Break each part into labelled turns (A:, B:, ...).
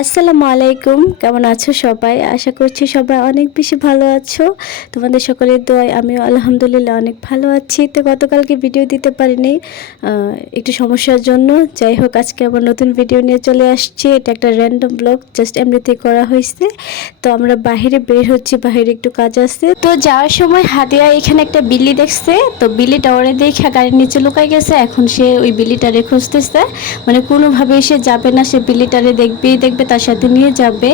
A: আসসালামু আলাইকুম। কেমন আছো সবাই? আশা করছি সবাই অনেক বেশি ভালো আছো। তোমাদের সকলের দোয়ায় আমিও আলহামদুলিল্লাহ অনেক ভালো আছি। তো গতকালকে ভিডিও দিতে পারিনি একটু সমস্যার জন্য। যাই হোক, আজকে আবার নতুন ভিডিও নিয়ে চলে আসছি। এটা একটা র্যান্ডম ব্লগ জাস্ট এমনিতে করা হয়েছে। তো আমরা বাইরে বের হচ্ছি, বাইরে একটু কাজ আছে। তো যাওয়ার সময় হাদিয়া এখানে একটা বিল্লি দেখছে। তো বিল্লিটা ওরে দেখে গাড়ির নিচে লুকাই গেছে। এখন সে ওই বিল্লিটারে খুঁজতেছে। মানে কোনোভাবেই সে যাবে না, সে বিল্লিটারে দেখবেই দেখবে। তার সাথে নিয়ে যাবে।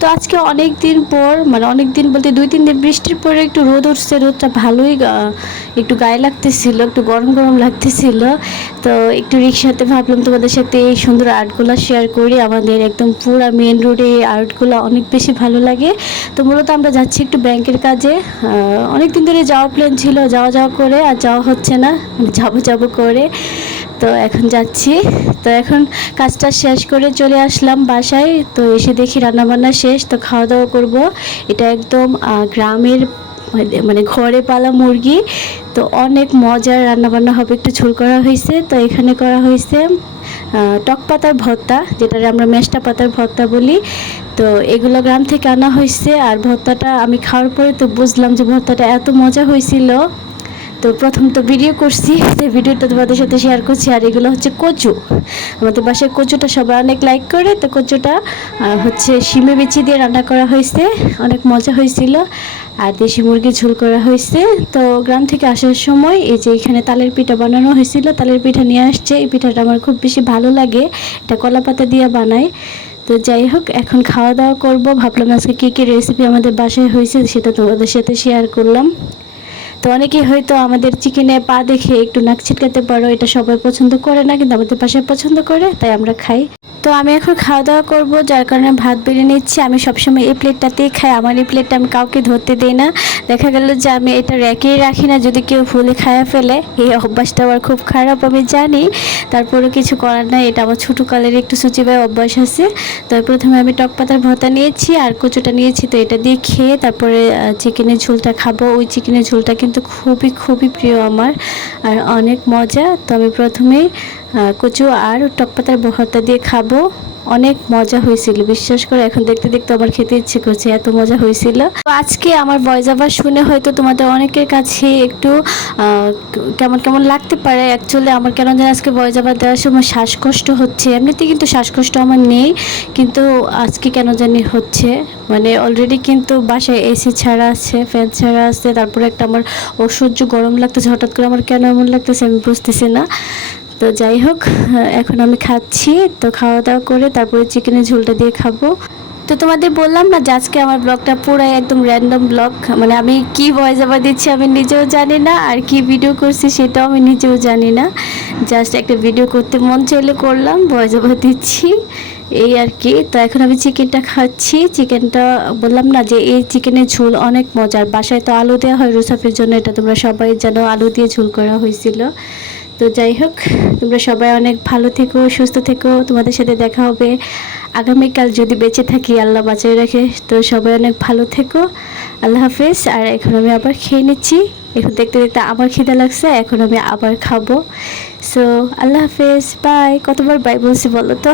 A: তো আজকে অনেক দিন পর মানে অনেক দিন বলতে দুই, তিন দিন বৃষ্টির পরে একটু রোদ উঠছে, রোদটা ভালোই একটু গায়ে লাগতেছিল, একটু গরম গরম লাগতেছিল। তো একটু রিক্সাতে ভাবলাম তোমাদের সাথে এই সুন্দর আর্টগুলো শেয়ার করি। আমাদের একদম পুরা মেন রোডে এই আর্টগুলো অনেক বেশি ভালো লাগে। তো মূলত আমরা যাচ্ছি একটু ব্যাংকের কাজে। অনেক দিন ধরে যাওয়া প্ল্যান ছিল যাওয়া যাওয়া করে, আর যাওয়া হচ্ছে না। মানে যাব যাব করে। তো এখন যাচ্ছি। তো এখন কাজটা শেষ করে চলে আসলাম বাসায়। তো এসে দেখি রান্নাবান্না শেষ, তো খাওয়া দাওয়া করব। এটা একদম গ্রামের, মানে- ঘরে পালা মুরগি। তো অনেক মজার রান্নাবান্না হবে, একটু ঝোল করা হয়েছে। তো এখানে করা হয়েছে টক পাতার ভর্তা যেটা আমরা মেষ্টা পাতার ভর্তা বলি। তো এগুলো গ্রাম থেকে আনা হয়েছে, আর ভর্তাটা আমি খাওয়ার পরে তো বুঝলাম যে ভর্তাটা এত মজা হয়েছিল। তো প্রথম তো ভিডিও করছি সেই ভিডিওটা তোমাদের সাথে শেয়ার করছি, আর এগুলো হচ্ছে কচু। আমাদের বাসায় কচুটা সবাই অনেক লাইক করে, তো কচুটা হচ্ছে শিমে বিচি দিয়ে রান্না করা হয়েছে, অনেক মজা হয়েছিল। আর দেশি মুরগি ঝোল করা হয়েছে। তো গ্রাম থেকে আসার সময় এই যে এখানে তালের পিঠা বানানো হয়েছিল, তালের পিঠা নিয়ে আসছে। এই পিঠাটা আমার খুব বেশি ভালো লাগে, এটা কলা পাতা দিয়ে বানায়। তো যাই হোক, এখন খাওয়া দাওয়া করব। ভাবলাম আজকে কী কী রেসিপি আমাদের বাসায় হয়েছে, সেটা তোমাদের সাথে শেয়ার করলাম। তো অনেকেই হয়তো আমাদের চিকেনে পা দেখে একটু নাক ছিটকাতে পারো, এটা সবাই পছন্দ করে না, কিন্তু আমাদের পাশে পছন্দ করে, তাই আমরা খাই। তো আমি এখন খাওয়া দাওয়া করব, যার কারণে ভাত বেড়ে নিচ্ছি। আমি সবসময় এই প্লেটটাতেই খাই, আমার এই প্লেটটা আমি কাউকে ধরতে দিই না। দেখা গেল যে আমি এটা র্যাকেই রাখি না, যদি কেউ ভুলে খায়া ফেলে। এই অভ্যাসটা আমার খুব খারাপ, আমি জানি। তারপরে কিছু করার নাই, এটা আমার ছোটো কালের একটু সুচিবায় অভ্যাস আছে। তো প্রথমে আমি টক পাতার ভর্তা নিয়েছি আর কচুটা নিয়েছি, তো এটা দিয়ে খেয়ে তারপরে চিকেনের ঝোলটা খাব। ওই চিকেনের ঝোলটা কিন্তু খুবই খুবই প্রিয় আমার, আর অনেক মজা। তো আমি প্রথমেই কচু আর টক পাতার ভর্তা দিয়ে খাব। অনেক মজা হয়েছিল, বিশ্বাস করে, এখন দেখতে দেখতে আমার খেতে ইচ্ছে করছে, এত মজা হয়েছিল। তো আজকে আমার ভয়েস আবার শুনে হয়তো তোমাদের অনেকের কাছে একটু কেমন কেমন লাগতে পারে। অ্যাকচুয়ালি আমার কেন যেন আজকে ভয়েস আবার দেওয়ার সময় শ্বাসকষ্ট হচ্ছে। এমনিতে কিন্তু শ্বাসকষ্ট আমার নেই, কিন্তু আজকে কেন জানি হচ্ছে। মানে অলরেডি কিন্তু বাসায় এসি ছাড়া আছে ফ্যান ছাড়া আছে, তারপরে একটা আমার অসহ্য গরম লাগতেছে, হঠাৎ করে আমার কেন এমন লাগতেছে আমি বুঝতেছি না। তো যাই হোক, এখন আমি খাচ্ছি। তো খাওয়া দাওয়া করে তারপরে চিকেনের ঝোলটা দিয়ে খাব। তো তোমাদের বললাম না যে আজকে আমার ব্লগটা পুরাই একদম র্যান্ডম ব্লগ মানে আমি কি ভয়েস ওভার দিচ্ছি আমি নিজেও জানি না, আর কি ভিডিও করছি সেটাও আমি নিজেও জানি না। জাস্ট একটা ভিডিও করতে মন চাইলে করলাম ভয়েস ওভার দিচ্ছি। এই আর কি। তো এখন আমি চিকেনটা খাচ্ছি। চিকেনটা বললাম না যে এই চিকেনের ঝোল অনেক মজার। বাসায় তো আলু দেওয়া হয় রুসাফের জন্য এটা তোমরা সবাই জানো, আলু দিয়ে ঝোল করা হয়েছিল। তো যাই হোক, তোমরা সবাই অনেক ভালো থেকো, সুস্থ থেকো। তোমাদের সাথে দেখা হবে আগামীকাল যদি বেঁচে থাকি, আল্লাহ বাঁচিয়ে রাখে। তো সবাই অনেক ভালো থেকো। আল্লাহ হাফেজ। আর এখন আমি আবার খেয়ে নিচ্ছি। এখন দেখতে দেখতে আমার খিদে লাগছে, এখন আমি আবার খাব। সো আল্লাহ হাফেজ। বাই কতবার বাই বলছি বলো তো?